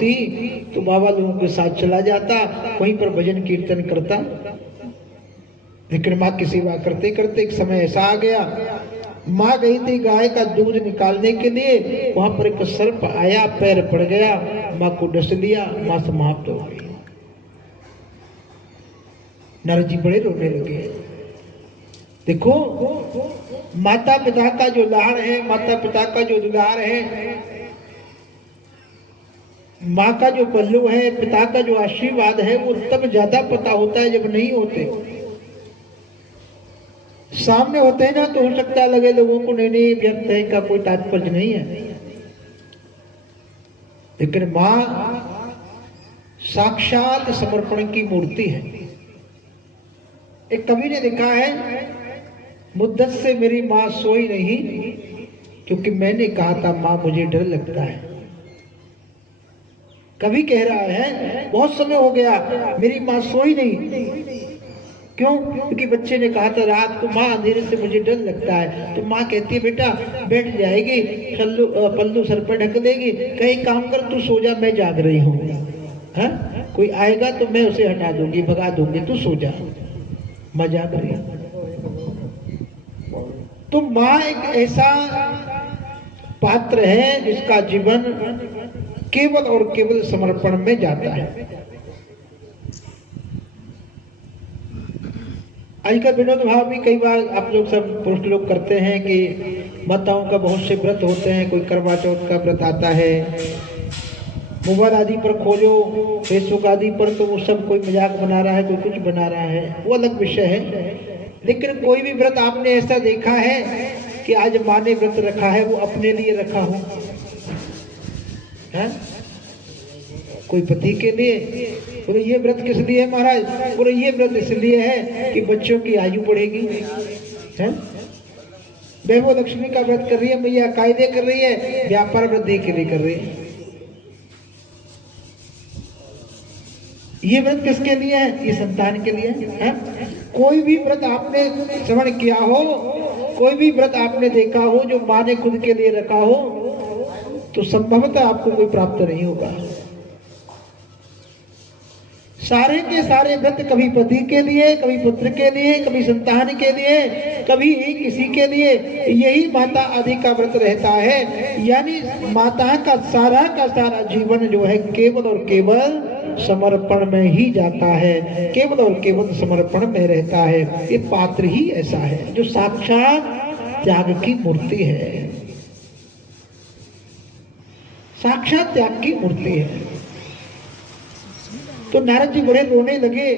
होती तो बाबा लोगों के साथ चला जाता, वहीं पर भजन कीर्तन करता। लेकिन माँ की सेवा करते करते एक समय ऐसा आ गया, माँ गई थी गाय का दूध निकालने के लिए, वहां पर एक सर्प आया, पैर पड़ गया, माँ को डस लिया, माँ समाप्त हो गई। नारद जी बड़े रोने लगे। देखो, माता पिता का जो लाड़ है, माता पिता का जो दुलार है, माँ का जो पल्लू है, पिता का जो आशीर्वाद है, वो तब ज्यादा पता होता है जब नहीं होते। सामने होते हैं ना तो हो सकता है लगे लोगों को नहीं नहीं व्यर्थ है, का कोई तात्पर्य नहीं है। लेकिन माँ साक्षात समर्पण की मूर्ति है। एक कवि ने लिखा है, मुद्दत से मेरी माँ सोई नहीं, क्योंकि मैंने कहा था माँ मुझे डर लगता है। कवि कह रहा है बहुत समय हो गया मेरी माँ सोई नहीं। क्यों? क्योंकि बच्चे ने कहा था रात को माँ अंधेरे से मुझे डर लगता है। तो माँ कहती है बेटा बैठ जाएगी, पल्लू सर पर ढक देगी, कहीं काम कर तू सो जा, मैं जाग रही हूँ। कोई आएगा तो मैं उसे हटा दूंगी, भगा दूंगी, तू सो जा, माँ जाग रही। तो माँ एक ऐसा पात्र है जिसका जीवन केवल और केवल समर्पण में जाता है। आज का विनोद भाव भी कई बार आप लोग सब पुरुष लोग करते हैं कि माताओं का बहुत से व्रत होते हैं, कोई करवा चौथ का व्रत आता है, मोबाइल आदि पर खोलो, फेसबुक आदि पर तो वो सब कोई मजाक बना रहा है, कोई कुछ बना रहा है, वो अलग विषय है। लेकिन कोई भी व्रत आपने ऐसा देखा है कि आज माँ ने व्रत रखा है वो अपने लिए रखा हो? कोई पति के लिए, बोले ये व्रत किस लिए है महाराज? बोले ये व्रत इसलिए है कि बच्चों की आयु बढ़ेगी। वैभव लक्ष्मी का व्रत कर रही है मैया, कायदे कर रही है, व्यापार वृद्धि के लिए कर रही है। ये व्रत किसके लिए है? ये संतान के लिए है। कोई भी व्रत आपने श्रवण किया हो, कोई भी व्रत आपने देखा हो जो माँ ने खुद के लिए रखा हो, तो संभवतः आपको कोई प्राप्त नहीं होगा। सारे के सारे व्रत कभी पति के लिए, कभी पुत्र के लिए, कभी संतान के लिए, कभी किसी के लिए, यही माता आदि का व्रत रहता है। यानी माता का सारा जीवन जो है केवल और केवल समर्पण में ही जाता है, केवल और केवल समर्पण में रहता है। ये पात्र ही ऐसा है जो साक्षात त्याग की मूर्ति है, साक्षात त्याग की मूर्ति है। तो नारद जी बड़े रोने लगे,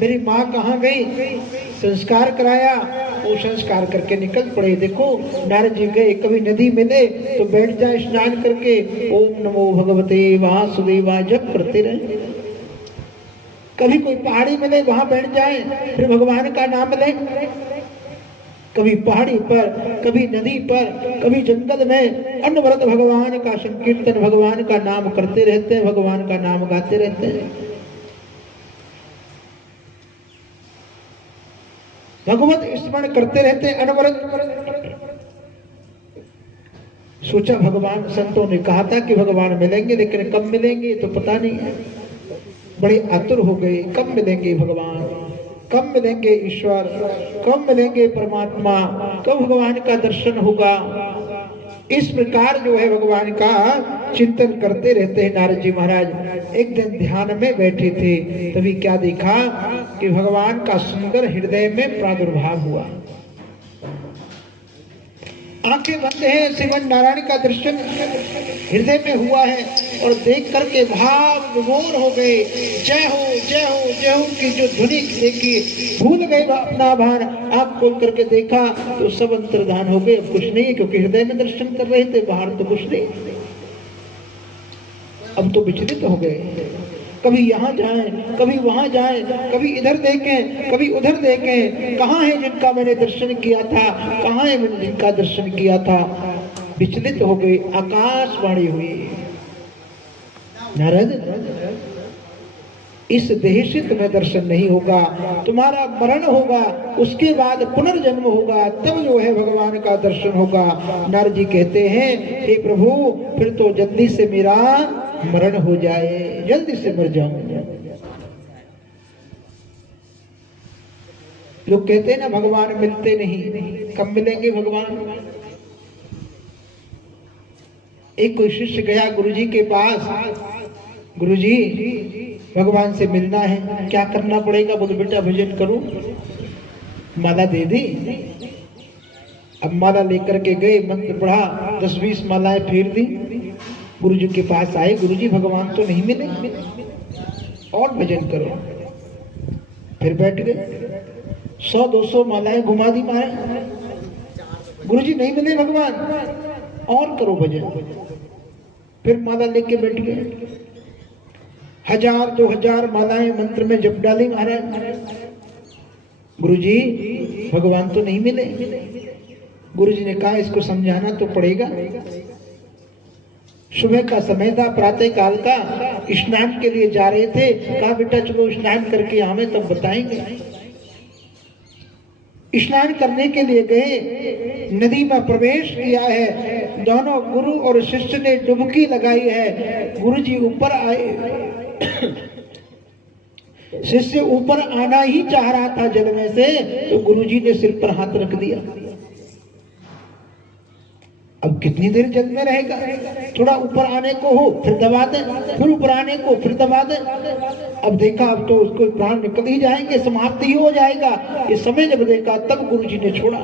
मेरी माँ कहाँ गई? संस्कार कराया, वो संस्कार करके निकल पड़े। देखो नारद जी गए, कभी नदी मिले तो बैठ जाए स्नान करके, ओम नमो भगवते वासुदेवाय जप करते रहे। कभी कोई पहाड़ी मिले वहां बैठ जाए, फिर भगवान का नाम ले। कभी पहाड़ी पर, कभी नदी पर, कभी जंगल में अनवरत भगवान का संकीर्तन, भगवान का नाम करते रहते हैं, भगवान का नाम गाते रहते हैं। भगवत स्मरण करते रहते हैं अनवरत। सोचा भगवान, संतों ने कहा था कि भगवान मिलेंगे, लेकिन कब मिलेंगे तो पता नहीं है। बड़े आतुर हो गए, कब मिलेंगे भगवान, कब मिलेंगे ईश्वर, कब मिलेंगे परमात्मा, कब भगवान का दर्शन होगा। इस प्रकार जो है भगवान का चिंतन करते रहते हैं नारद जी महाराज। एक दिन ध्यान में बैठे थे, तभी क्या देखा कि भगवान का सुंदर हृदय में प्रादुर्भाव हुआ। आंखें बंद है, श्रीमन नारायण का दर्शन हृदय में हुआ है और देख करके भाव विभोर हो गए। जय हो जय हो जय हो की जो ध्वनि देखी, भूल गए अपना भान। आंख खोल करके देखा तो सब अंतर्धान हो गए, अब कुछ नहीं है, क्योंकि हृदय में दर्शन कर रहे थे, बाहर तो कुछ नहीं। अब तो विचलित हो गए, कभी यहाँ जाएं, कभी वहां जाएं, कभी इधर देखें, कभी उधर देखें। कहाँ है जिनका मैंने दर्शन किया था, कहाँ है मैंने जिनका दर्शन किया था। विचलित हो गए। आकाशवाणी हुई, नारद इस देह से तुम्हें दर्शन नहीं होगा, तुम्हारा मरण होगा, उसके बाद पुनर्जन्म होगा, तब जो है भगवान का दर्शन होगा। नारद जी कहते हैं, हे प्रभु फिर तो जल्दी से मेरा मरण हो जाए, जल्दी से मर जाऊं। लोग कहते हैं ना भगवान मिलते नहीं, कब मिलेंगे भगवान? एक कोई शिष्य गया गुरुजी के पास, गुरुजी भगवान से मिलना है, क्या करना पड़ेगा? बोले बेटा भजन करो। माला दे दी। अब माला लेकर के गए, मंत्र पढ़ा, 10-20 मालाएं फेर दी। गुरुजी के पास आए, गुरुजी भगवान तो नहीं मिले, और भजन करो। फिर बैठ गए, 100-200 मालाएं घुमा दी महाराज, गुरुजी नहीं मिले भगवान, और करो भजन। फिर माला लेके बैठ गए, 1000-2000 मालाएं मंत्र में जप डाली महाराज, गुरुजी भगवान तो नहीं मिले। गुरुजी ने कहा इसको समझाना तो पड़ेगा। सुबह का समय था, प्रातः काल का, स्नान के लिए जा रहे थे। कहा बेटा चलो स्नान करके आवे तब बताएंगे। स्नान करने के लिए गए, नदी में प्रवेश किया है, दोनों गुरु और शिष्य ने डुबकी लगाई है। गुरुजी ऊपर आए, शिष्य ऊपर आना ही चाह रहा था जल में से, तो गुरुजी ने सिर पर हाथ रख दिया। अब कितनी देर जल में रहेगा? थोड़ा ऊपर आने को हो फिर दबा दे, फिर ऊपर आने को फिर दबा दे। अब देखा अब तो उसको प्राण निकल ही जाएंगे, समाप्ति ही हो जाएगा। ये समय जब देखा तब गुरुजी ने छोड़ा।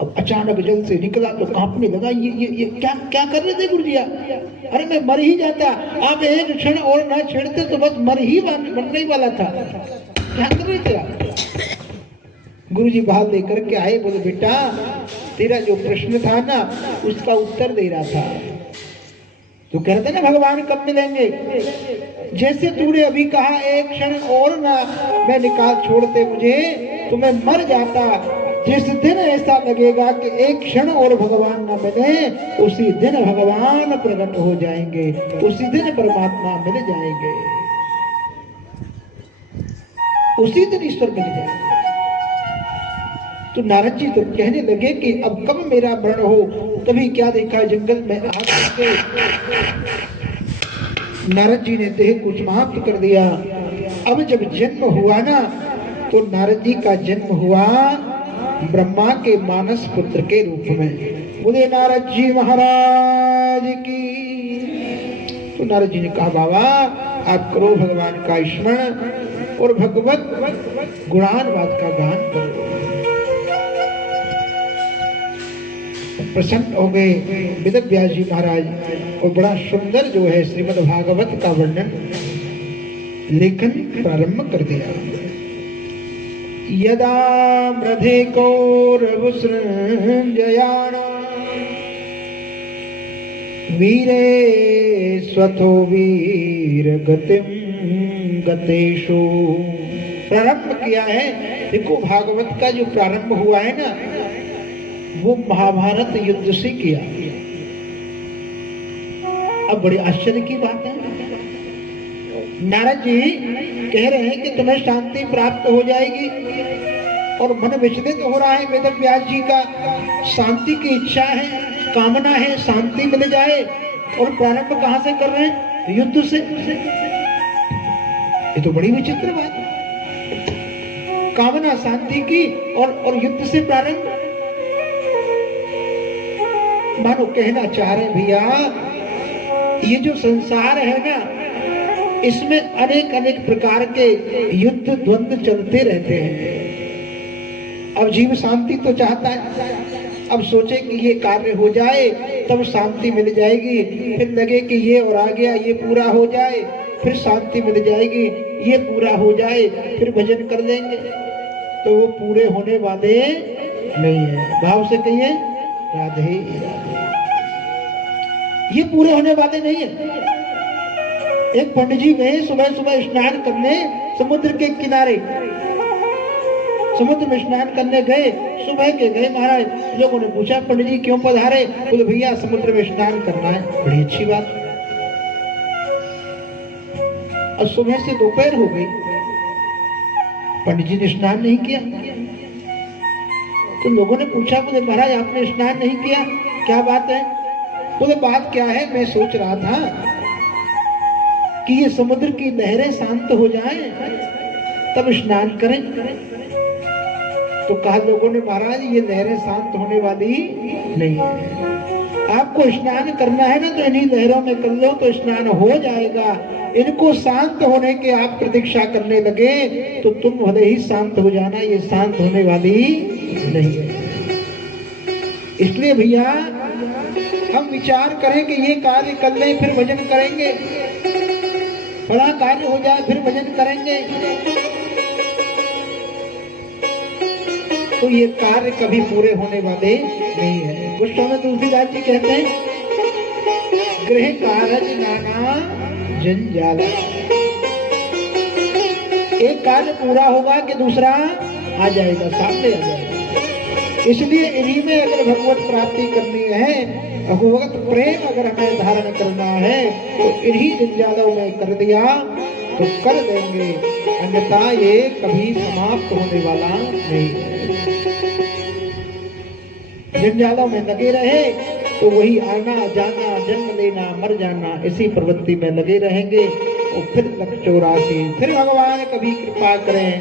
अब अचानक जल से निकला तो कांपने लगा। ये क्या कर रहे थे गुरुजी? अरे मैं मर ही जाता, आप एक क्षण और ना छेड़ते तो बस मरने ही वाला था। क्या कर रहे थे आप? गुरुजी बाहर लेकर के आए, बोले बेटा तेरा जो प्रश्न था ना उसका उत्तर दे रहा था। तो कहते ना भगवान कब मिलेंगे, जैसे तूने अभी कहा एक क्षण और ना मैं निकाल छोड़ते मुझे तो मैं मर जाता। जिस दिन ऐसा लगेगा कि एक क्षण और भगवान न मिले, उसी दिन भगवान प्रकट हो जाएंगे, उसी दिन परमात्मा मिल जाएंगे, उसी दिन ईश्वर मिल जाएंगे। तो नारद जी तो कहने लगे कि अब कब मेरा मरण हो। तभी क्या देखा, जंगल में आकर नारद जी ने देह को समाप्त कर दिया। अब जब जन्म हुआ ना, तो नारद जी का जन्म हुआ ब्रह्मा के मानस पुत्र के रूप में। बोले नारद जी महाराज की। तो नारद जी ने कहा बाबा आप करो भगवान का स्मरण और भगवत गुणानुवाद का गान करो। प्रसन्न हो गए वेद व्यास जी महाराज, और बड़ा सुंदर जो है श्रीमद् भागवत का वर्णन लेखन प्रारंभ कर दिया। यदा मृधे कौरवसृञ्जयान वीरे स्वथो वीर गतिम गतेषु। प्रारंभ किया है, देखो भागवत का जो प्रारंभ हुआ है ना, वो महाभारत युद्ध से किया। अब बड़ी आश्चर्य की बात है, नारद जी कह रहे हैं कि तुम्हें शांति प्राप्त हो जाएगी, और मन विचलित हो रहा है वेद व्यास जी का। शांति की इच्छा है, कामना है, शांति मिल जाए, और प्रारंभ कहां से कर रहे हैं? युद्ध से। ये तो बड़ी विचित्र बात है, कामना शांति की और युद्ध से प्रारंभ। मानो कहना चाह रहे भैया, ये जो संसार है ना, इसमें अनेक अनेक प्रकार के युद्ध द्वंद्व चलते रहते हैं। अब जीव शांति तो चाहता है, अब सोचे कि ये कार्य हो जाए तब शांति मिल जाएगी, फिर लगे कि ये और आ गया, ये पूरा हो जाए फिर शांति मिल जाएगी, ये पूरा हो जाए फिर भजन कर लेंगे। तो वो पूरे होने वाले नहीं है। भाव से कहिए राधे राधे। ये पूरे होने वाले नहीं है। एक पंडित जी गए सुबह सुबह स्नान करने समुद्र के किनारे, समुद्र में स्नान करने गए, सुबह के गए महाराज। लोगों ने पूछा पंडित जी क्यों पधारे? बोले भैया समुद्र में स्नान करना है। बड़ी अच्छी बात। और सुबह से दोपहर हो गई, पंडित जी ने स्नान नहीं किया। तो लोगों ने पूछा, बोले महाराज आपने स्नान नहीं किया, क्या बात है? बोले बात क्या है, मैं सोच रहा था कि ये समुद्र की लहरें शांत हो जाएं, तब स्नान करें। तो कहा लोगों ने, महाराज ये लहरें शांत होने वाली नहीं है, आपको स्नान करना है ना तो इन्हीं लहरों में कर लो तो स्नान हो जाएगा। इनको शांत होने के आप प्रतीक्षा करने लगे तो तुम भले ही शांत हो जाना, ये शांत होने वाली नहीं है। इसलिए भैया हम विचार करें कि ये कार्य कर लें फिर भजन करेंगे, बड़ा कार्य हो जाए फिर भजन करेंगे, तो ये कार्य कभी पूरे होने वाले नहीं है। गोस्वामी तुलसीदास जी कहते हैं, गृह कारज नाना जंजाला। एक कार्य पूरा होगा कि दूसरा आ जाएगा, सामने आ जाएगा। इसलिए इन्हीं में अगर भगवत प्राप्ति करनी है, भगवत प्रेम अगर हमें धारण करना है तो इन्हीं जंजालों में कर दिया तो कर देंगे, अन्यथा ये कभी समाप्त होने वाला नहीं है। जंजालों में लगे रहे तो वही आना जाना, जन्म लेना, मर जाना, इसी प्रवृत्ति में लगे रहेंगे। और फिर लख 84, फिर भगवान कभी कृपा करें,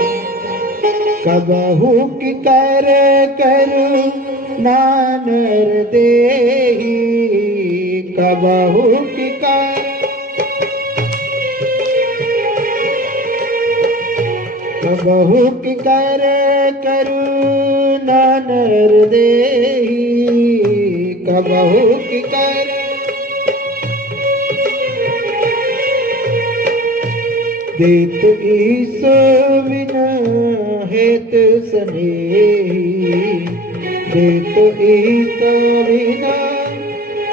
कबहू की कर नानर देही, कबहू की कर, कबहू की कर नानर देही, कबहू की कर देत ईस बिना हेत स्नेही, देत ईस बिना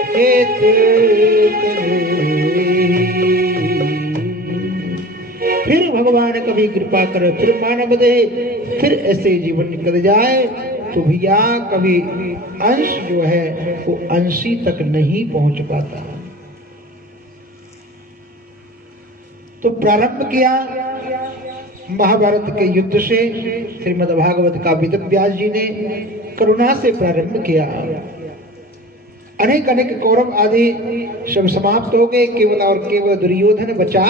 हेत स्नेही। फिर भगवान कभी कृपा करे, फिर मानव दे, फिर ऐसे जीवन निकल जाए तो भैया कभी अंश जो है वो अंशी तक नहीं पहुंच पाता। तो प्रारंभ किया महाभारत के युद्ध से, श्रीमद् भागवत का वेद व्यास जी ने करुणा से प्रारंभ किया। अनेक अनेक कौरव आदि सब समाप्त हो गए, केवल और केवल दुर्योधन बचा।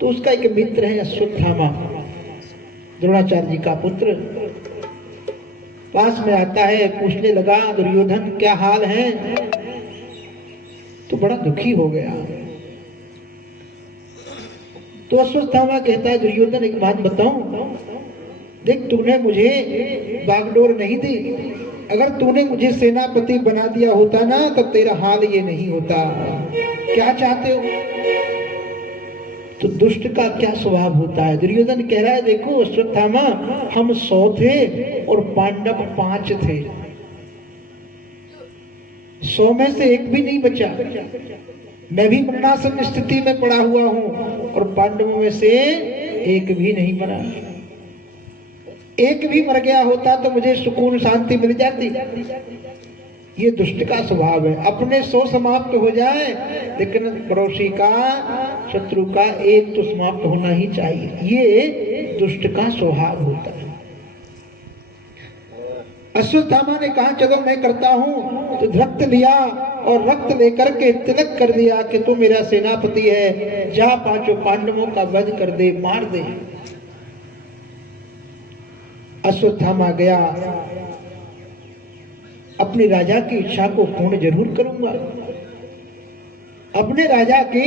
तो उसका एक मित्र है अश्वत्थामा, द्रोणाचार्य जी का पुत्र, पास में आता है, पूछने लगा दुर्योधन क्या हाल है? तो बड़ा दुखी हो गया। तो अश्वत्थामा कहता है, दुर्योधन एक बात बताऊं, देख तूने मुझे बागडोर नहीं दी, अगर तूने मुझे सेनापति बना दिया होता ना तब तेरा हाल ये नहीं होता। क्या चाहते हो? तो दुष्ट का क्या स्वभाव होता है? दुर्योधन कह रहा है, देखो अश्वत्थामा, हम 100 थे और पांडव 5 थे, 100 में से एक भी नहीं बचा। मैं भी मरणासन स्थिति में पड़ा हुआ हूं और पांडवों में से एक भी नहीं मरा। एक भी मर गया होता तो मुझे सुकून शांति मिल जाती। ये दुष्ट का स्वभाव है, अपने 100 समाप्त हो जाए लेकिन पड़ोसी का, शत्रु का एक तो समाप्त होना ही चाहिए। ये दुष्ट का स्वभाव होता है। अश्वत्थामा ने कहा चलो मैं करता हूं, तो रक्त लिया और रक्त लेकर के तिलक कर दिया कि तू मेरा सेनापति है, जा 5 पांडवों का वध कर दे, मार दे। अश्वत्थामा गया, अपने राजा की इच्छा को पूर्ण जरूर करूंगा, अपने राजा की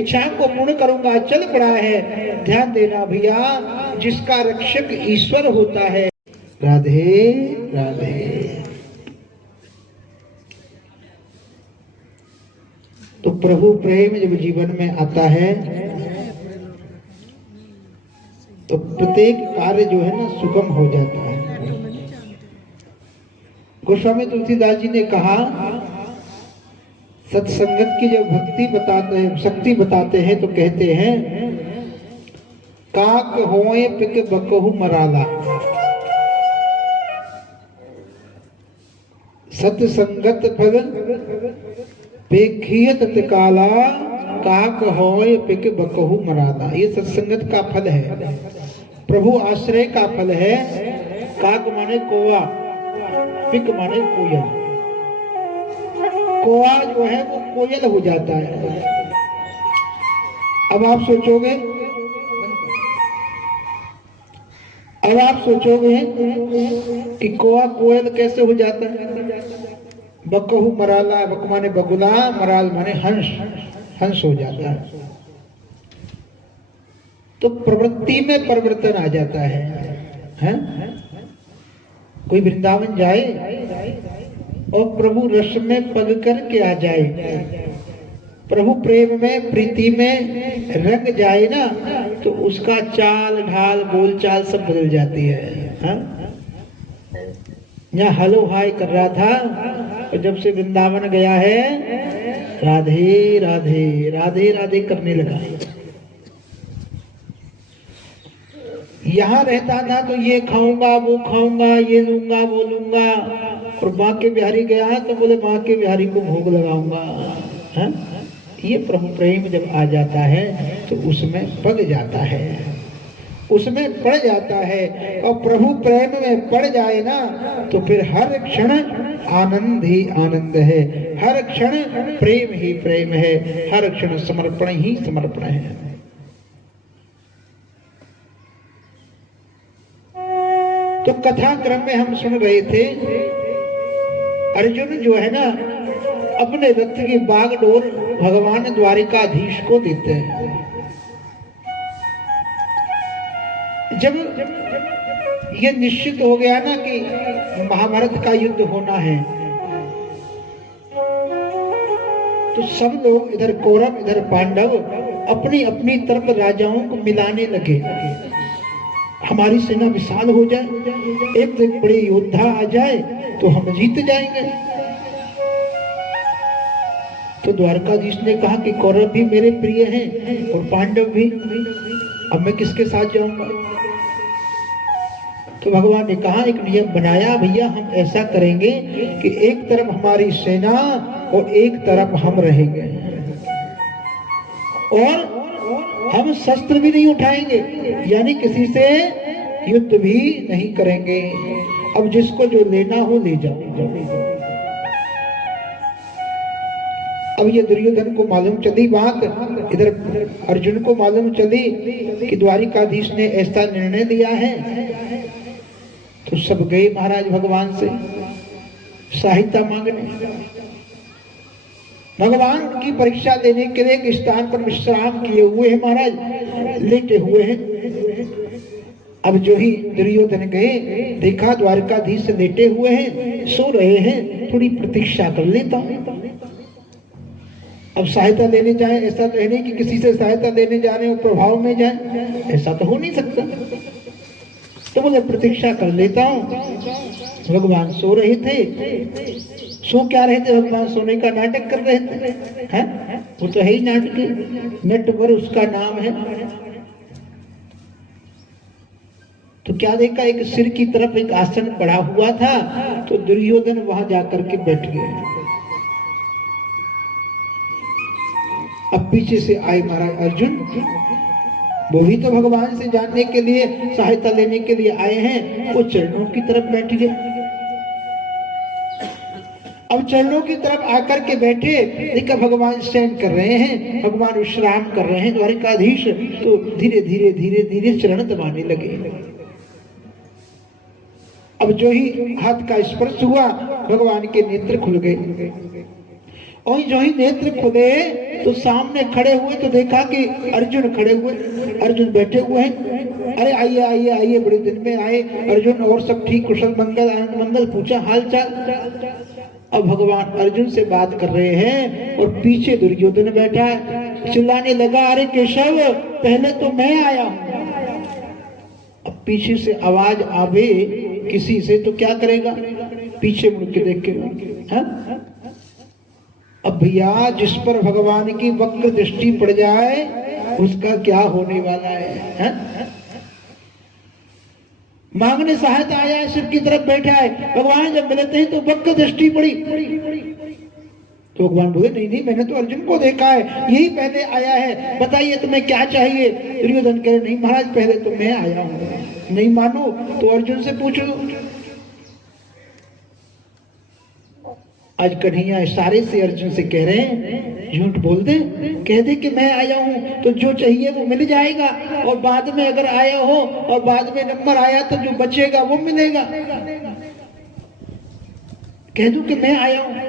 इच्छा को पूर्ण करूंगा, चल पड़ा है। ध्यान देना भैया, जिसका रक्षक ईश्वर होता है। राधे राधे। तो प्रभु प्रेम जब जीवन में आता है तो प्रत्येक कार्य जो है ना सुगम हो जाता है। गोस्वामी तुलसीदास जी ने कहा, सत्संगत की जब भक्ति बताते हैं, शक्ति बताते हैं तो कहते हैं, काक होए पिक बकहु मराला, सत्संगत फल पेखियत काला, काक होय पिक बकहु मराला। ये सत्संगत का फल है, प्रभु आश्रय का फल है। काक माने कौवा, पिक माने कोयल। कौवा जो है वो कोयल हो जाता है। अब आप सोचोगे, कि कौवा कोयल कैसे हो जाता है? बकहु मराला, बक माने बगुला, मराल माने हंस, हंस हो जाता है। तो प्रवृत्ति में परिवर्तन आ जाता है? कोई वृंदावन जाए और प्रभु रस में पग करके आ जाए, प्रभु प्रेम में प्रीति में रंग जाए ना, तो उसका चाल ढाल बोलचाल सब बदल जाती है। यहाँ हलो हाय कर रहा था, और जब से वृंदावन गया है राधे राधे राधे राधे करने लगा। यहाँ रहता था तो ये खाऊंगा वो खाऊंगा, ये लूंगा वो लूंगा, और बांके बिहारी गया तो बोले बांके बिहारी को भोग लगाऊंगा। ये प्रभु प्रेम जब आ जाता है तो उसमें पग जाता है, उसमें पड़ जाता है। और प्रभु प्रेम में पड़ जाए ना तो फिर हर क्षण आनंद ही आनंद है, हर क्षण प्रेम ही प्रेम है, हर क्षण समर्पण ही समर्पण है। तो कथा क्रम में हम सुन रहे थे, अर्जुन जो है ना अपने रथ की बागडोर भगवान द्वारिकाधीश को देते हैं। जब ये निश्चित हो गया ना कि महाभारत का युद्ध होना है, तो सब लोग, इधर कौरव इधर पांडव, अपनी अपनी तरफ राजाओं को मिलाने लगे। हमारी सेना विशाल हो जाए, एक बड़े योद्धा आ जाए तो हम जीत जाएंगे। तो द्वारकाधीश ने कहा कि कौरव भी मेरे प्रिय हैं और पांडव भी, अब मैं किसके साथ जाऊंगा? तो भगवान ने कहा, एक नियम बनाया, भैया हम ऐसा करेंगे कि एक तरफ हमारी सेना और एक तरफ हम रहेंगे, और हम शस्त्र भी नहीं उठाएंगे, यानी किसी से युद्ध भी नहीं करेंगे। अब जिसको जो लेना हो ले जाओ। अब ये दुर्योधन को मालूम चली बात, इधर अर्जुन को मालूम चली कि द्वारिकाधीश ने ऐसा निर्णय लिया है, तो सब गए महाराज भगवान से सहायता मांगने। भगवान उनकी परीक्षा देने के लिए एक स्थान पर विश्राम किए हुए हैं महाराज, लेटे हुए हैं। अब जो ही दुर्योधन गए, देखा द्वारकाधीश लेटे हुए हैं, सो रहे हैं, थोड़ी प्रतीक्षा कर लेता हूं। अब सहायता लेने जाए, ऐसा तो नहीं कि किसी से सहायता लेने जा रहे हो प्रभाव में जाए, ऐसा तो हो नहीं सकता। तो बोले प्रतीक्षा कर लेता हूं। भगवान सो रहे थे। सो क्या रहे थे भगवान? सोने का नाटक कर रहे थे। हैं? वो तो है ही नाटक, नटवर उसका नाम है। तो क्या देखा, एक सिर की तरफ एक आसन पड़ा हुआ था, तो दुर्योधन वहां जाकर के बैठ गए। अब पीछे से आए महाराज अर्जुन, वो भी तो भगवान से जानने के लिए, सहायता लेने के लिए आए हैं। वो चरणों की तरफ बैठ गए। अब चरणों की तरफ आकर के बैठे, देखा भगवान शयन कर रहे हैं, भगवान विश्राम कर रहे हैं द्वारिकाधीश। तो धीरे धीरे धीरे धीरे चरण दबाने लगे। अब जो ही हाथ का स्पर्श हुआ, भगवान के नेत्र खुल गए। और जो ही नेत्र खुले तो सामने खड़े हुए तो देखा कि अर्जुन खड़े हुए, अर्जुन बैठे हुए हैं। अरे आइए आइए आइए, बड़े दिन में आए अर्जुन, और सब ठीक, कुशल मंगल, आनंद मंगल, पूछा हाल चाल। अब भगवान अर्जुन से बात कर रहे हैं और पीछे दुर्योधन बैठा है, चिल्लाने लगा, अरे केशव पहले तो मैं आया हूं। अब पीछे से आवाज आवे किसी से तो क्या करेगा? पीछे मुड़ के देख के, अब भैया जिस पर भगवान की वक्र दृष्टि पड़ जाए उसका क्या होने वाला है? मांगने सहायता आया है, सिर की तरफ बैठा है। भगवान जब मिलते हैं तो वक्र दृष्टि पड़ी, तो भगवान बोले नहीं नहीं, मैंने तो अर्जुन को देखा है, यही पहले आया है, बताइए तुम्हें क्या चाहिए। दुर्योधन कह रहे नहीं महाराज, पहले तो मैं आया हूं। नहीं मानो तो अर्जुन से पूछ लो। आज कन्हैया इशारे से अर्जुन से कह रहे हैं झूठ बोल दे, कह दे कि मैं आया हूं तो जो चाहिए वो मिल जाएगा, और बाद में अगर आया हो और बाद में नंबर आया तो जो बचेगा वो मिलेगा। कह दूं कि मैं आया हूं।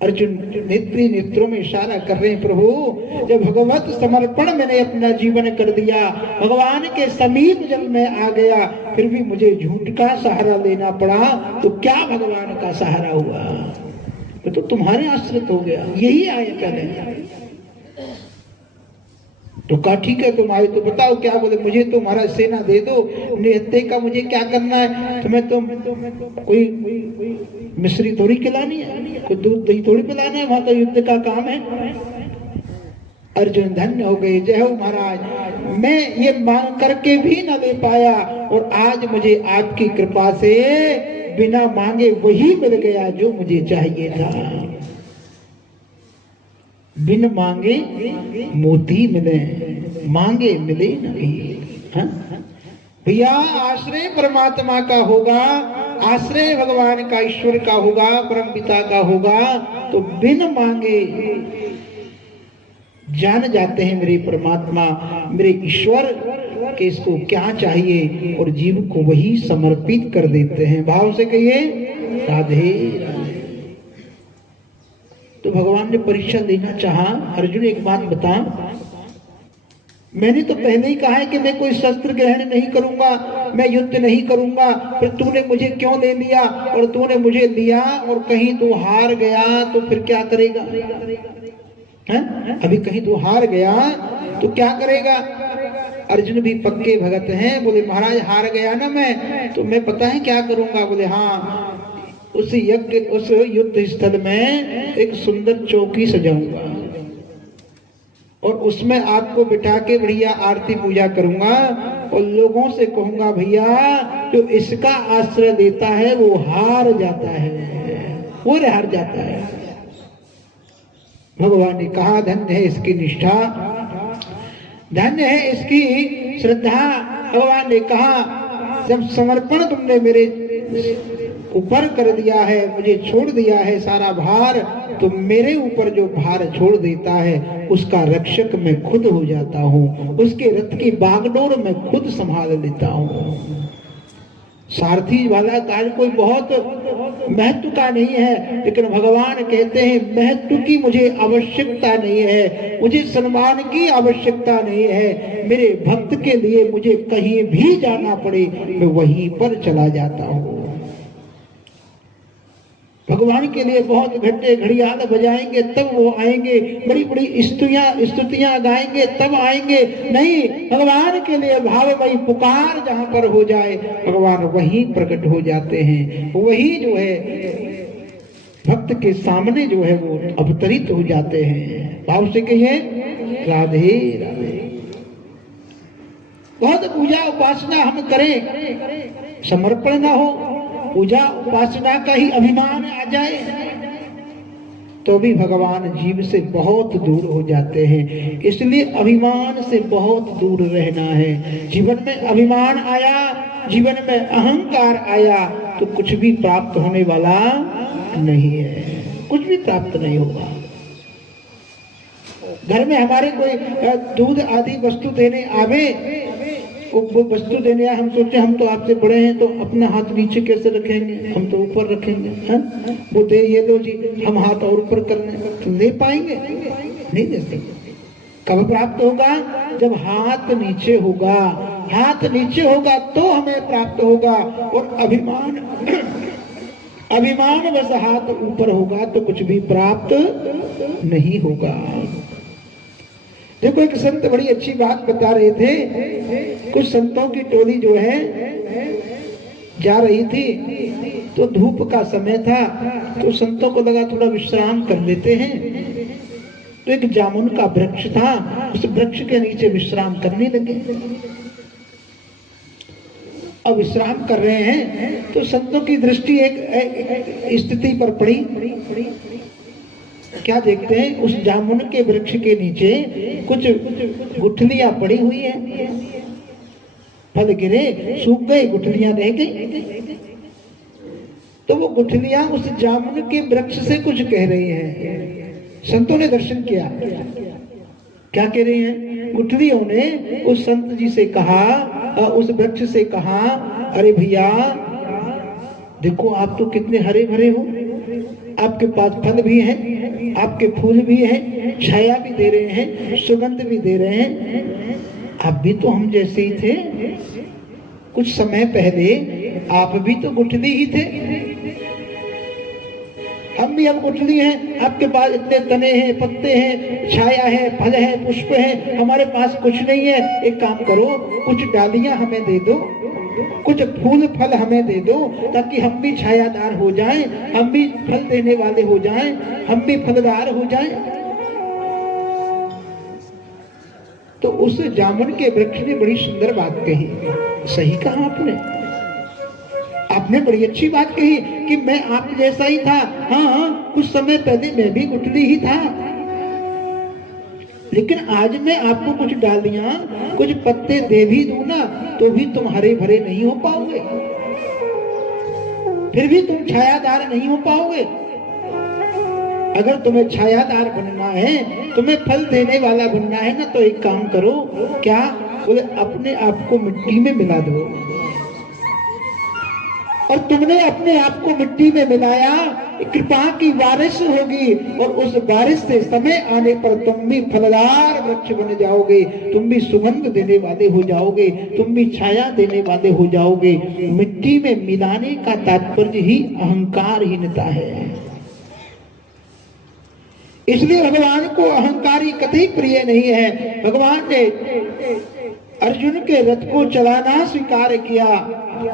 अर्जुन नेत्री नेत्रों में इशारा कर रहे हैं, प्रभु जब भगवत समर्पण मैंने अपना जीवन कर दिया, भगवान के समीप जब मैं आ गया, फिर भी मुझे झूठ का सहारा लेना पड़ा, तो क्या भगवान का सहारा हुआ? तो तुम्हारे आश्रित हो गया। यही आए पहले तो कहा ठीक है तुम आए तो बताओ क्या। बोले मुझे तो महाराज सेना दे दो, निहत्ते का मुझे क्या करना है, तुम्हें तो कोई मिश्री थोड़ी खिलानी है, कोई दूध दही थोड़ी पिलाना है, वहां तो युद्ध का काम है। अर्जुन धन्य हो गए, जय हो महाराज, मैं ये मांग करके भी न ले पाया और आज मुझे आपकी कृपा से बिना मांगे वही मिल गया जो मुझे चाहिए था। बिन मांगे मोती मिले, मांगे मिले नहीं। भैया आश्रय परमात्मा का होगा, आश्रय भगवान का, ईश्वर का होगा, परम पिता का होगा, तो बिन मांगे जान जाते हैं मेरे परमात्मा, मेरे ईश्वर के इसको क्या चाहिए, और जीव को वही समर्पित कर देते हैं। भाव से कहिए राधे राधे। तो भगवान ने परीक्षा देना चाहा। अर्जुन एक बात बता, मैंने तो पहले ही कहा है कि मैं कोई शस्त्र ग्रहण नहीं करूंगा, मैं युद्ध नहीं करूंगा, फिर तूने मुझे क्यों ले लिया, और तूने मुझे लिया और कहीं तू हार गया तो फिर क्या करेगा? अभी कहीं तू हार गया तो क्या करेगा? अर्जुन भी पक्के भगत हैं, बोले महाराज हार गया ना मैं, तो मैं पता है क्या करूंगा। बोले हाँ, उस यज्ञ उस युद्ध स्थल में एक सुंदर चौकी सजाऊंगा और उसमें आपको बिठा के बढ़िया आरती पूजा करूंगा और लोगों से कहूंगा भैया जो इसका आश्रय देता है वो हार जाता है, वो हार जाता है। भगवान ने कहा धन्य है इसकी निष्ठा, धन्य है इसकी श्रद्धा। भगवान ने कहा जब समर्पण तुमने मेरे ऊपर कर दिया है, मुझे छोड़ दिया है सारा भार, तो मेरे ऊपर जो भार छोड़ देता है उसका रक्षक मैं खुद हो जाता हूँ, उसके रथ की बागडोर मैं खुद संभाल लेता हूँ। सारथी वाला कार्य कोई बहुत महत्व का नहीं है, लेकिन भगवान कहते हैं महत्व की मुझे आवश्यकता नहीं है, मुझे सम्मान की आवश्यकता नहीं है, मेरे भक्त के लिए मुझे कहीं भी जाना पड़े मैं वहीं पर चला जाता हूँ। भगवान के लिए बहुत घंटे घड़ियाल बजाएंगे तब वो आएंगे, बड़ी बड़ी स्तुतियां गाएंगे तब आएंगे, नहीं, भगवान के लिए भावमयी पुकार जहां पर हो जाए भगवान वहीं प्रकट हो जाते हैं, वही जो है भक्त के सामने जो है वो अवतरित हो जाते हैं। भाव से कहिए राधे राधे। बहुत पूजा उपासना हम करें, समर्पण ना हो, पूजा उपासना का ही अभिमान आ जाए तो भी भगवान जीव से बहुत दूर हो जाते हैं। इसलिए अभिमान से बहुत दूर रहना है। जीवन में अभिमान आया, जीवन में अहंकार आया तो कुछ भी प्राप्त होने वाला नहीं है, कुछ भी प्राप्त नहीं होगा। घर में हमारे कोई दूध आदि वस्तु देने आवे, वो वस्तु देने आए, हम सोचे हम तो आपसे बड़े हैं तो अपना हाथ नीचे कैसे रखेंगे, हम तो ऊपर रखेंगे, है? वो दे ये लो जी, हम हाथ और ऊपर कर लें, ले पाएंगे? नहीं दे सकते। कब प्राप्त होगा? जब हाथ नीचे होगा, हाथ नीचे होगा तो हमें प्राप्त होगा। और अभिमान अभिमान बस हाथ ऊपर होगा तो कुछ भी प्राप्त नहीं होगा। देखो एक संत बड़ी अच्छी बात बता रहे थे, कुछ संतों की टोली जो है जा रही थी तो धूप का समय था, तो संतों को लगा थोड़ा विश्राम कर लेते हैं, तो एक जामुन का वृक्ष था, उस वृक्ष के नीचे विश्राम करने लगे। अब विश्राम कर रहे हैं तो संतों की दृष्टि एक स्थिति पर पड़ी, क्या देखते हैं, उस जामुन के वृक्ष के नीचे कुछ गुठलियां पड़ी हुई है। फल गिरे, सूख गए, गुठलियां रह गई। तो वो गुठलियां उस जामुन के वृक्ष से कुछ कह रही हैं। संतों ने दर्शन किया, क्या कह रही हैं? गुठलियों ने उस संत जी से कहा, उस वृक्ष से कहा, अरे भैया देखो आप तो कितने हरे भरे हो, आपके पास फल भी है, आपके फूल भी हैं, छाया भी दे रहे हैं, सुगंध भी दे रहे हैं। आप भी तो हम जैसे ही थे, कुछ समय पहले आप भी तो गुठली ही थे, हम भी अब गुठली हैं। आपके पास इतने तने हैं, पत्ते हैं, छाया है, फल है, पुष्प है, हमारे पास कुछ नहीं है। एक काम करो, कुछ डालियां हमें दे दो, कुछ फूल फल हमें दे दो, ताकि हम भी छायादार हो जाएं, हम भी फल देने वाले हो जाएं, हम भी फलदार हो जाएं। तो उस जामुन के वृक्ष ने बड़ी सुंदर बात कही। सही कहा आपने बड़ी अच्छी बात कही कि मैं आप जैसा ही था। हाँ, कुछ समय पहले मैं भी गुठली ही था, लेकिन आज मैं आपको कुछ डालियां, कुछ पत्ते दे भी दूं ना, तो भी तुम हरे भरे नहीं हो पाओगे, फिर भी तुम छायादार नहीं हो पाओगे। अगर तुम्हें छायादार बनना है, तुम्हें फल देने वाला बनना है ना, तो एक काम करो, क्या बोले, अपने आप को मिट्टी में मिला दो। और तुमने अपने आप को मिट्टी में मिलाया, कृपा की बारिश होगी, और उस बारिश से समय आने पर तुम भी फलदार वृक्ष बन जाओगे, तुम भी सुगंध देने वाले हो जाओगे, तुम भी छाया देने वाले हो जाओगे। मिट्टी में मिलाने का तात्पर्य ही अहंकारहीनता है। इसलिए भगवान को अहंकारी कतई प्रिय नहीं है। भगवान ने अर्जुन के रथ को चलाना स्वीकार किया,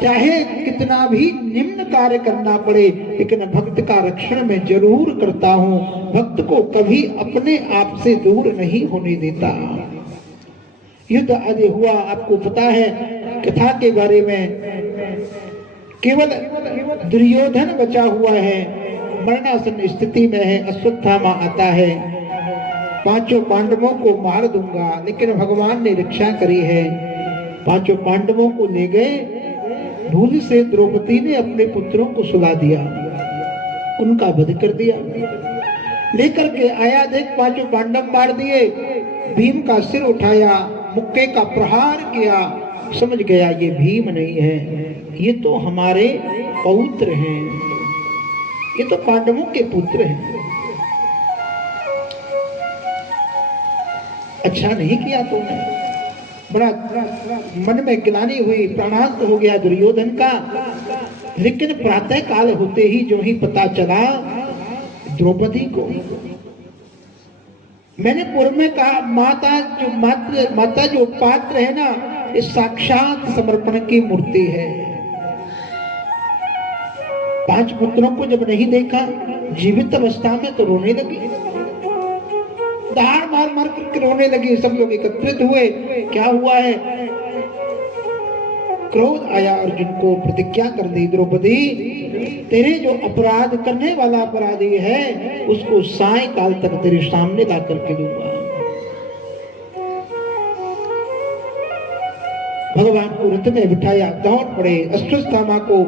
चाहे कितना भी निम्न कार्य करना पड़े, लेकिन भक्त का रक्षण मैं जरूर करता हूँ, भक्त को कभी अपने आप से दूर नहीं होने देता। युद्ध आज हुआ, आपको पता है कथा के बारे में, केवल दुर्योधन बचा हुआ है, मरणासन स्थिति में है। अश्वत्थामा आता है, पांचों पांडवों को मार दूंगा, लेकिन भगवान ने रक्षा करी है। पांचों पांडवों को ले गए, भूल से द्रौपदी ने अपने पुत्रों को सुला दिया, उनका वध कर दिया। लेकर के आया, देख पांचों पांडव मार दिए, भीम का सिर उठाया, मुक्के का प्रहार किया, समझ गया ये भीम नहीं है, ये तो हमारे पौत्र हैं, ये तो पांडवों के पुत्र हैं। अच्छा नहीं किया तुमने, बड़ा मन में गिलानी हुई, प्राणांत हो गया दुर्योधन का। लेकिन प्रातः काल होते ही जो ही पता चला द्रौपदी को, मैंने पूर्व में कहा, माता जो पात्र है ना, ये साक्षात समर्पण की मूर्ति है। 5 पुत्रों को जब नहीं देखा जीवित अवस्था में, तो रोने लगी, दाढ़ मार मार करके रोने लगी। सब लोग एकत्रित हुए, क्या हुआ है? क्रोध आया अर्जुन को, प्रतिज्ञा कर दी, द्रौपदी तेरे जो अपराध करने वाला अपराधी है, उसको सायंकाल तक तेरे सामने ला करके दूंगा। भगवान को रथ में बिठाया, दौड़ पड़े। अश्वत्थामा को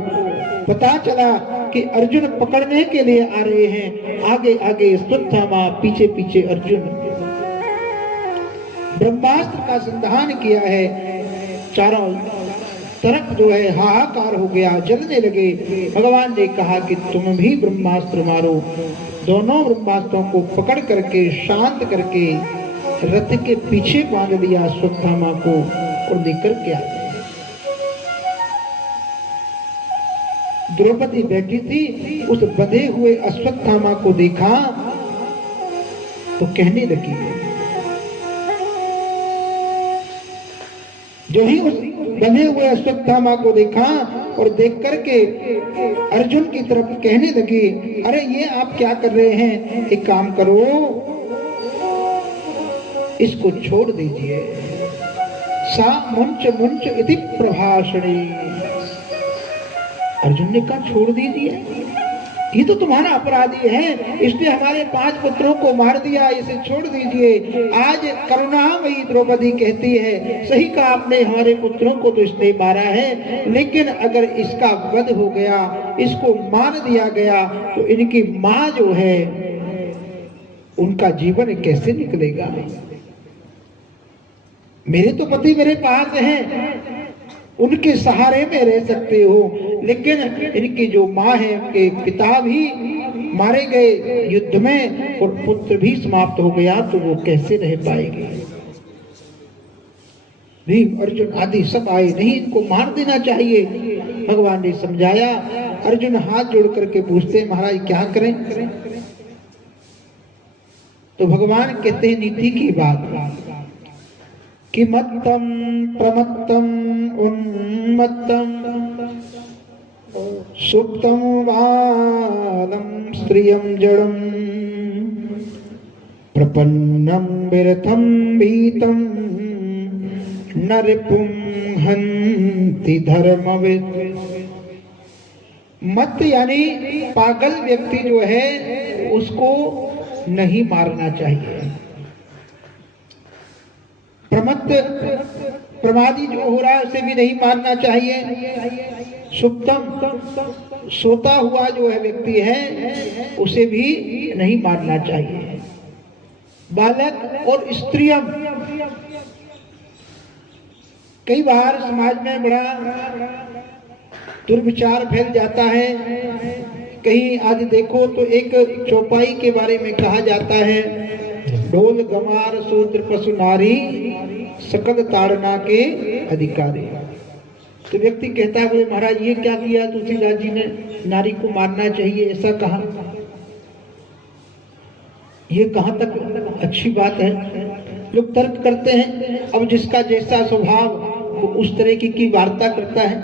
पता चला कि अर्जुन पकड़ने के लिए आ रहे हैं, आगे आगे अश्वत्थामा, पीछे पीछे अर्जुन। ब्रह्मास्त्र का संधान किया है, चारों तरफ जो है हाहाकार हो गया, जलने लगे। भगवान ने कहा कि तुम भी ब्रह्मास्त्र मारो। दोनों ब्रह्मास्त्रों को पकड़ करके शांत करके रथ के पीछे बांध दिया अश्वत्थामा को और लेकर के आए। द्रौपदी बैठी थी, उस बंधे हुए अश्वत्थामा को देखा तो कहने लगी, जो ही उस बंधे हुए अश्वत्थामा को देखा और देख करके अर्जुन की तरफ कहने लगी, अरे ये आप क्या कर रहे हैं? एक काम करो, इसको छोड़ दीजिए। सा मुंच मुंच इति प्रभाषणी। अर्जुन ने कहा छोड़ दीजिए, ये तो तुम्हारा अपराधी है, इसने हमारे 5 पुत्रों को मार दिया, इसे छोड़ दीजिए। आज करुणामयी द्रौपदी कहती है, सही कहा आपने, हमारे पुत्रों को तो इसने मारा है, लेकिन अगर इसका वध हो गया, इसको मार दिया गया, तो इनकी माँ जो है उनका जीवन कैसे निकलेगा। मेरे तो पति मेरे पास हैं, उनके सहारे में रह सकते हो, लेकिन इनकी जो माँ है, उनके पिता भी मारे गए युद्ध में और पुत्र भी समाप्त हो गया, तो वो कैसे रह पाएंगे। भीम अर्जुन आदि सब आए, नहीं इनको मार देना चाहिए। भगवान ने समझाया। अर्जुन हाथ जोड़ करके पूछते, महाराज क्या करें। तो भगवान कहते हैं नीति की बात, कि मत्तम प्रमत्तम उन्मत्तम सुप्तम बालम स्त्रियं जड़म प्रपन्नम विरथम भीतम न रिपुं हन्ति धर्मविद। मत यानी पागल व्यक्ति जो है उसको नहीं मारना चाहिए। प्रमत्त प्रमादी जो हो रहा है उसे भी नहीं मारना चाहिए। सुप्तम सोता हुआ जो है व्यक्ति है उसे भी नहीं मारना चाहिए। बालक और स्त्रियम, कई बार समाज में बड़ा दुर्विचार फैल जाता है। कहीं आज देखो तो एक चौपाई के बारे में कहा जाता है, ढोल गमार शूद्र पशु नारी सकल ताड़ना के अधिकारी। तो व्यक्ति कहता है, बोले महाराज ये क्या किया तुलसीदास जी ने, नारी को मारना चाहिए ऐसा कहा, ये कहां तक अच्छी बात है। लोग तर्क करते हैं, अब जिसका जैसा स्वभाव वो उस तरह की वार्ता करता है।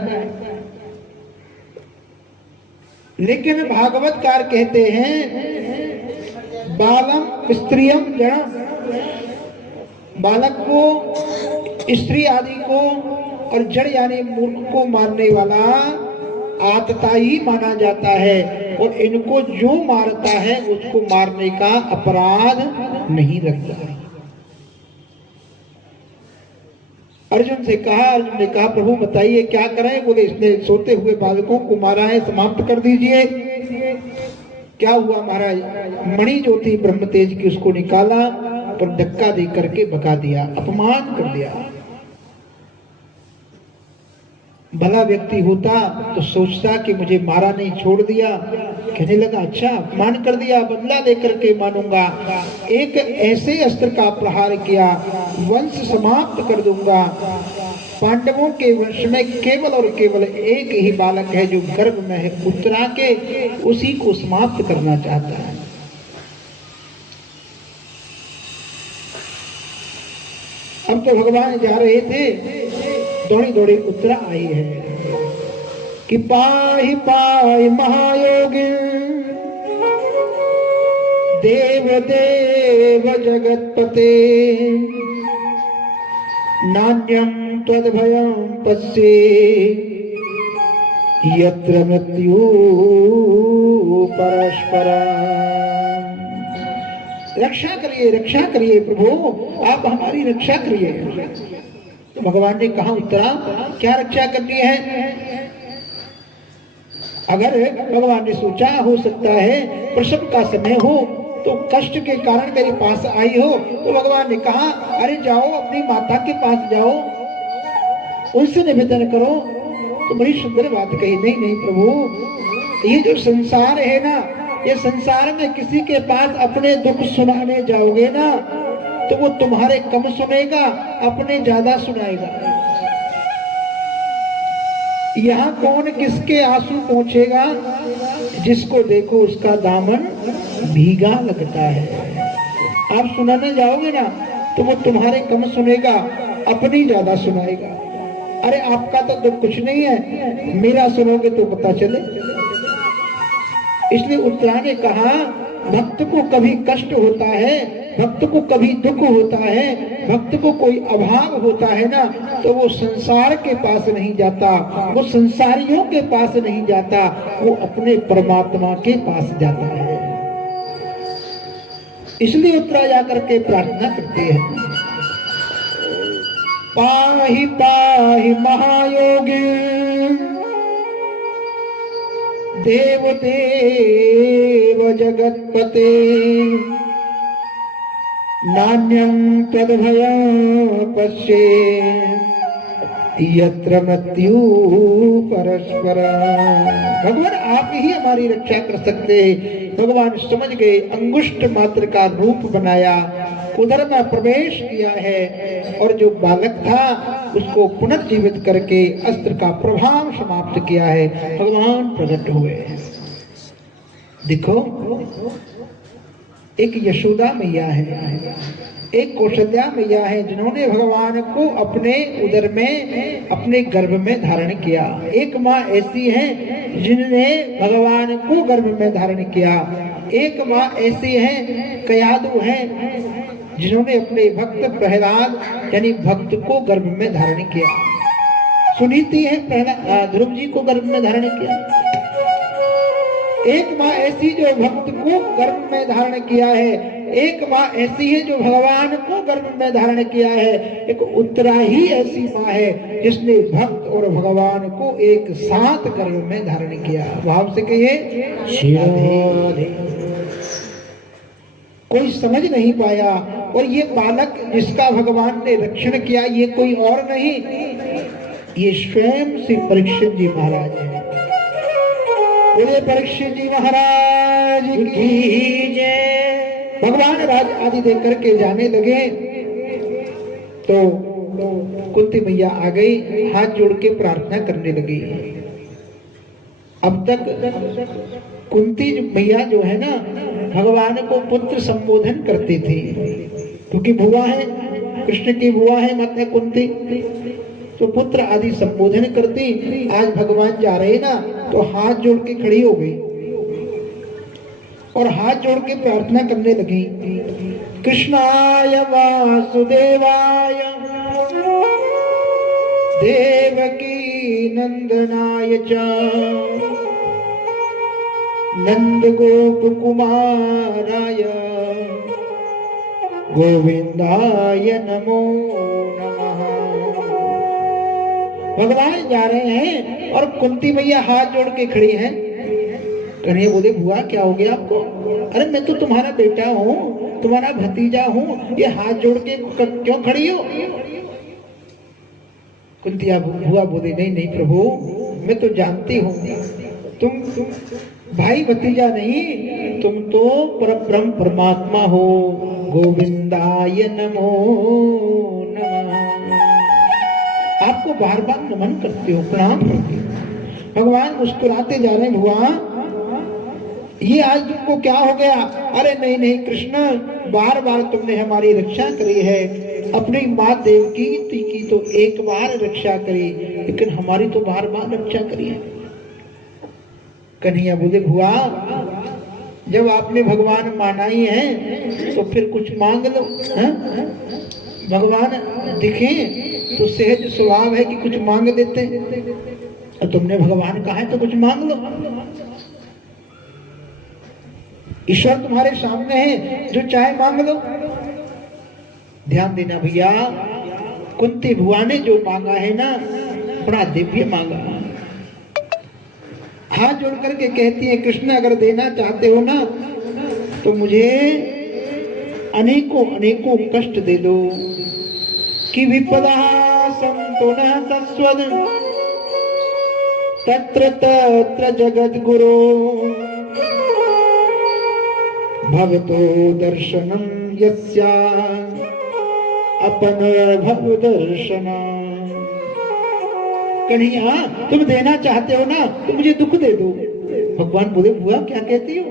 लेकिन भागवतकार कहते हैं बालम स्त्रियम जड़म, बालक को, स्त्री आदि को और जड़ यानी मूर्ख को मारने वाला आतताई माना जाता है, और इनको जो मारता है उसको मारने का अपराध नहीं लगता है। अर्जुन से कहा, अर्जुन ने कहा प्रभु बताइए क्या करें। बोले इसने सोते हुए बालकों को मारा है, समाप्त कर दीजिए। क्या हुआ महाराज, मणि जो थी ब्रह्म तेज की उसको निकाला और धक्का दे करके भगा दिया, अपमान कर दिया। भला व्यक्ति होता तो सोचता कि मुझे मारा नहीं छोड़ दिया, कहने लगा अच्छा अपमान कर दिया, बदला लेकर के मानूंगा। एक ऐसे अस्त्र का प्रहार किया, वंश समाप्त कर दूंगा। पांडवों के वंश में केवल और केवल एक ही बालक है जो गर्भ में है, उत्तरा के, उसी को समाप्त करना चाहता है। अब तो भगवान जा रहे थे, दौड़ी दौड़ी उत्तरा आई है कि पाहि पाहि महायोगी देव देव जगतपते नान्यं त्वद्भयं पश्ये यत्र मृत्यु परस्परम्। रक्षा करिए प्रभु, आप हमारी रक्षा करिए। तो भगवान ने कहा उत्तरा क्या रक्षा करनी है। अगर भगवान ने सोचा हो सकता है प्रसव का समय हो तो कष्ट के कारण मेरे पास आई हो, तो भगवान ने कहा अरे जाओ अपनी माता के पास जाओ, उनसे निवेदन करो। तो बड़ी सुंदर बात कही। नहीं नहीं प्रभु, ये जो संसार है ना, ये संसार में किसी के पास अपने दुख सुनाने जाओगे ना तो वो तुम्हारे कम सुनेगा, अपने ज्यादा सुनाएगा। यहाँ कौन किसके आंसू पहुंचेगा, जिसको देखो उसका दामन भीगा लगता है। आप सुनाने जाओगे ना तो वो तुम्हारे कम सुनेगा, अपनी ज्यादा सुनाएगा। अरे आपका तो दुख कुछ नहीं है, मेरा सुनोगे तो पता चले। इसलिए उत्तरा ने कहा भक्त को कभी कष्ट होता है भक्त को कभी दुख होता है, भक्त को कोई अभाव होता है ना, तो वो संसार के पास नहीं जाता, वो संसारियों के पास नहीं जाता, वो अपने परमात्मा के पास जाता है। इसलिए उत्तरा जाकर के प्रार्थना करते हैं, पाहि पाहि महायोगी देव देव जगत्पते नान्यं तद्भयं पश्ये यत्र मृत्यु परस्पर। भगवान आप ही हमारी रक्षा कर सकते हैं। भगवान समझ गए, अंगुष्ठ मात्र का रूप बनाया, उधर में प्रवेश किया है और जो बालक था उसको पुनर्जीवित करके अस्त्र का प्रभाव समाप्त किया है। भगवान प्रकट हुए। देखो, एक यशोदा मैया है, एक कौशल्या मैया है, जिन्होंने भगवान को अपने उदर में, अपने गर्भ में धारण किया। एक माँ ऐसी है जिन्होंने भगवान को गर्भ में धारण किया। एक माँ ऐसी है, कयादु है, जिन्होंने अपने भक्त प्रहलाद यानी भक्त को गर्भ में धारण किया। सुनीति है, प्रहलाद ध्रुव जी को गर्भ में धारण किया। एक माँ ऐसी जो भक्त को गर्भ में धारण किया है, एक माँ ऐसी है जो भगवान को गर्भ में धारण किया है। एक उत्तरा ही ऐसी माँ है जिसने भक्त और भगवान को एक साथ गर्भ में धारण किया। भाव से कहिए राधे। कोई समझ नहीं पाया, और ये बालक जिसका भगवान ने रक्षण किया, ये कोई और नहीं, ये स्वयं श्री परीक्षित जी महाराज है। बोले परीक्षित जी महाराज की जय। भगवान राज आदि देख करके जाने लगे तो कुंती मैया आ गई, हाथ जोड़ के प्रार्थना करने लगी। अब तक कुंती मैया जो है ना, भगवान को पुत्र संबोधन करती थी, क्योंकि बुआ है, कृष्ण की बुआ है माता कुंती, तो पुत्र आदि संबोधन करती। आज भगवान जा रहे ना, तो हाथ जोड़ के खड़ी हो गई और हाथ जोड़ के प्रार्थना करने लगी, कृष्णाय वासुदेवाय देवकी नंदनाय च नंद गोप कुमाराय गोविंदाय नमो नमः। भगवान जा रहे हैं और कुंती मैया हाथ जोड़ के खड़ी हैं। कन्हैया बोले, बुआ क्या हो गया आपको? अरे मैं तो तुम्हारा बेटा हूँ, तुम्हारा भतीजा हूँ, ये हाथ जोड़ के क्यों खड़ी हो? कुंतिया बुआ बोले, नहीं नहीं प्रभु, मैं तो जानती हूँ तुम भाई भतीजा नहीं, तुम तो परब्रह्म परमात्मा हो। गोविंदाय नमो नमः। आपको बार बार नमन करते हो, प्रणाम करते हो। भगवान मुस्कुराते जा रहे, बुआ ये आज तुमको क्या हो गया? अरे नहीं नहीं कृष्ण, बार बार तुमने हमारी रक्षा करी है, अपनी माँ देवकी की तो एक बार रक्षा करी, लेकिन हमारी तो बार बार रक्षा करी है। कन्हैया बोले, बुआ जब आपने भगवान माना ही है तो फिर कुछ मांग लो। भगवान दिखे तो सहज स्वभाव है कि कुछ मांग लेते, और तुमने भगवान कहा है तो कुछ मांग लो। ईश्वर तुम्हारे सामने है, जो चाहे मांग लो। ध्यान देना भैया, कुंती बुआ ने जो मांगा है ना, बड़ा दिव्य मांगा। हाथ जोड़ करके कहती है, कृष्ण अगर देना चाहते हो ना तो मुझे अनेकों अनेकों कष्ट दे दो। कि विपदा संतो न तस्वद तत्र तत्र जगद गुरो भवतो दर्शनम यस्या अपन भव दर्शनम। कन्हैया तुम देना चाहते हो ना तो मुझे दुख दे दो। भगवान बोले, बुआ क्या कहती हो?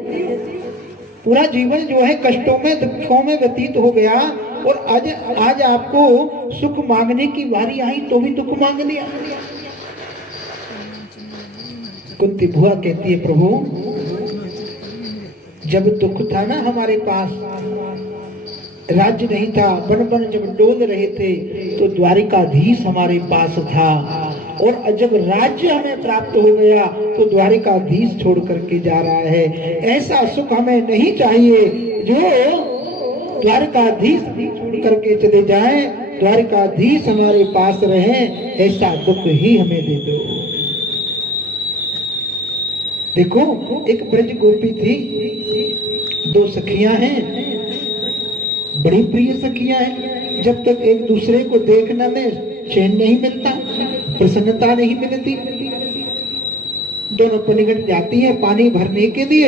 पूरा जीवन जो है कष्टों में दुखों में व्यतीत हो गया, और आज आपको सुख मांगने की बारी आई तो भी दुख मांग लिया। कुंती बुआ कहती है, प्रभु जब दुख था ना हमारे पास, राज्य नहीं था, बन बन जब डोल रहे थे तो द्वारिकाधीश हमारे पास था, और जब राज्य हमें प्राप्त हो गया तो द्वारिकाधीश छोड़ करके जा रहा है। ऐसा सुख हमें नहीं चाहिए जो द्वारिकाधीश छोड़ करके चले जाए, द्वारिकाधीश हमारे पास रहे, ऐसा दुख ही हमें दे दो। देखो, एक ब्रज गोपी थी, दो सखियां हैं, बड़ी प्रिय सखियां हैं। जब तक एक दूसरे को देखने में चैन नहीं मिलता, प्रसन्नता नहीं मिलती, दोनों निकट जाती हैं पानी भरने के लिए।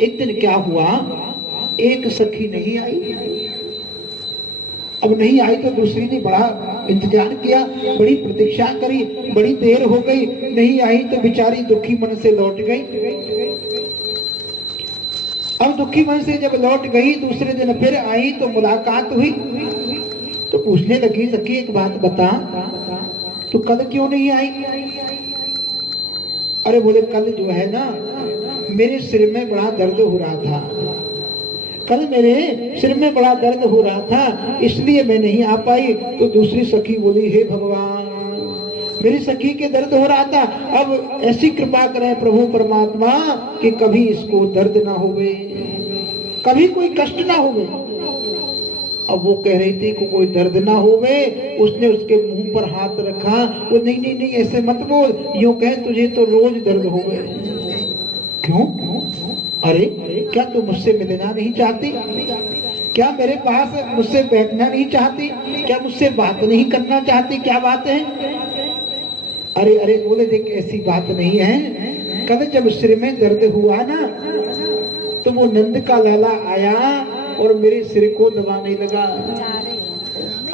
एक दिन क्या हुआ, एक सखी नहीं आई। अब नहीं आई तो दूसरी ने बड़ा इंतजार किया, बड़ी प्रतीक्षा करी, बड़ी देर हो गई, नहीं आई तो बेचारी दुखी मन से लौट गई। अब दुखी मन से जब लौट गई, दूसरे दिन फिर आई तो मुलाकात हुई, तो पूछने लगी, सखी एक बात बता, तू कल क्यों नहीं आई? अरे बोले, कल जो है ना मेरे सिर में बड़ा दर्द हो रहा था, कल मेरे सिर में बड़ा दर्द हो रहा था, इसलिए मैं नहीं आ पाई। तो दूसरी सखी बोली, हे भगवान, मेरी सखी के दर्द हो रहा था, अब ऐसी कृपा करें प्रभु परमात्मा कि कभी इसको दर्द ना होवे, कभी कोई कष्ट ना होवे। अब वो कह रही थी कि कोई दर्द ना होवे, उसने उसके मुंह पर हाथ रखा, वो नहीं नहीं नहीं ऐसे मत बोल, यूं कह तुझे तो रोज दर्द होवे। क्यों? अरे क्या तू मुझसे मिलना नहीं चाहती? क्या मेरे पास मुझसे बैठना नहीं चाहती? क्या मुझसे बात नहीं करना चाहती? क्या बात है? अरे अरे बोले, देख ऐसी बात नहीं है, कल जब सिर में दर्द हुआ ना तो वो नंद का लाला आया और मेरे सिर को दबाने लगा।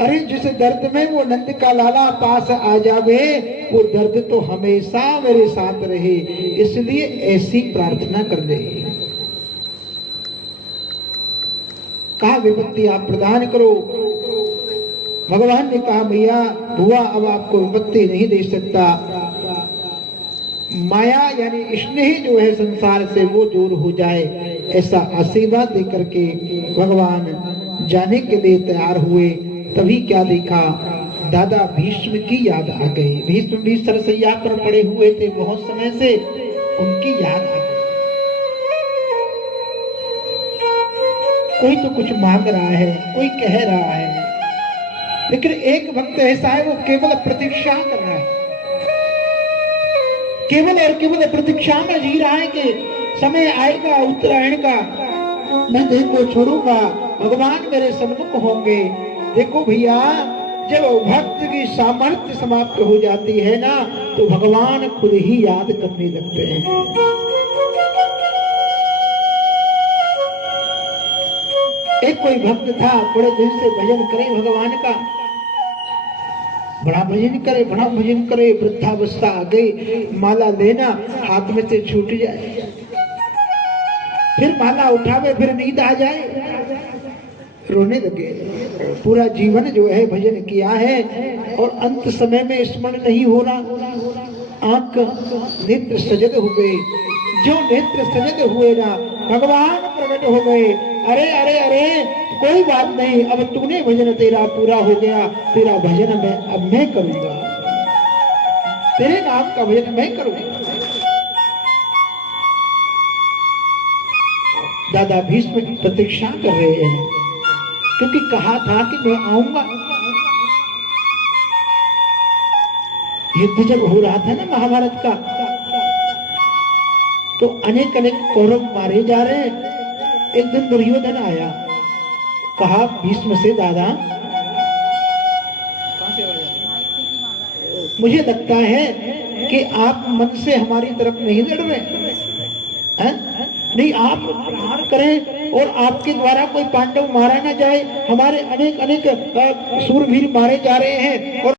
अरे जिस दर्द में वो नंद का लाला पास आ जावे, वो दर्द तो हमेशा मेरे साथ रहे, इसलिए ऐसी प्रार्थना कर ले। कहा विपत्ति आप प्रदान करो। भगवान ने कहा, भैया बुआ अब आपको विपत्ति नहीं दे सकता, माया यानी स्नेह जो है संसार से वो दूर हो जाए, ऐसा आशीर्वाद दे करके भगवान जाने के लिए तैयार हुए। तभी क्या देखा, दादा भीष्म की याद आ गई। भीष्म भी सरसैया पर पड़े हुए थे बहुत समय से, उनकी याद आ गई। कोई तो कुछ मांग रहा है, कोई कह रहा है, लेकिन एक भक्त ऐसा है वो केवल प्रतीक्षा कर रहा है, केवल और केवल प्रतीक्षा में जी रहा है कि समय आएगा उत्तरायण का, मैं देह को छोड़ूंगा, भगवान मेरे सम्मुख होंगे। देखो भैया, जब भक्त की सामर्थ्य समाप्त हो जाती है ना तो भगवान खुद ही याद करने लगते हैं। एक कोई भक्त था, बड़े दिल से भजन करे भगवान का, बड़ा भजन करे, बड़ा भजन करे, वृद्धावस्था आ गई, माला लेना हाथ में से छूट जाए, फिर माला उठावे, फिर नींद आ जाए, रोने लगे। पूरा जीवन जो है भजन किया है और अंत समय में स्मरण नहीं हो रहा, आंख नेत्र सजद हो गए। जो नेत्र सजद हुए ना, भगवान प्रकट हो गए। अरे अरे अरे कोई बात नहीं, अब तूने भजन तेरा पूरा हो गया, तेरा भजन अब मैं करूंगा, तेरे नाम का भजन मैं करूंगा। दादा भीष्म की प्रतीक्षा कर रहे हैं, क्योंकि कहा था कि मैं आऊंगा। युद्ध जब हो रहा था ना महाभारत का, तो अनेक अनेक कौरव मारे जा रहे हैं। एक दिन दुर्योधन आया, कहा भीष्म से, दादा मुझे लगता है कि आप मन से हमारी तरफ नहीं लड़ रहे हैं, नहीं आप प्रहार करें और आपके द्वारा कोई पांडव मारा ना जाए, हमारे अनेक अनेक शूरवीर मारे जा रहे हैं और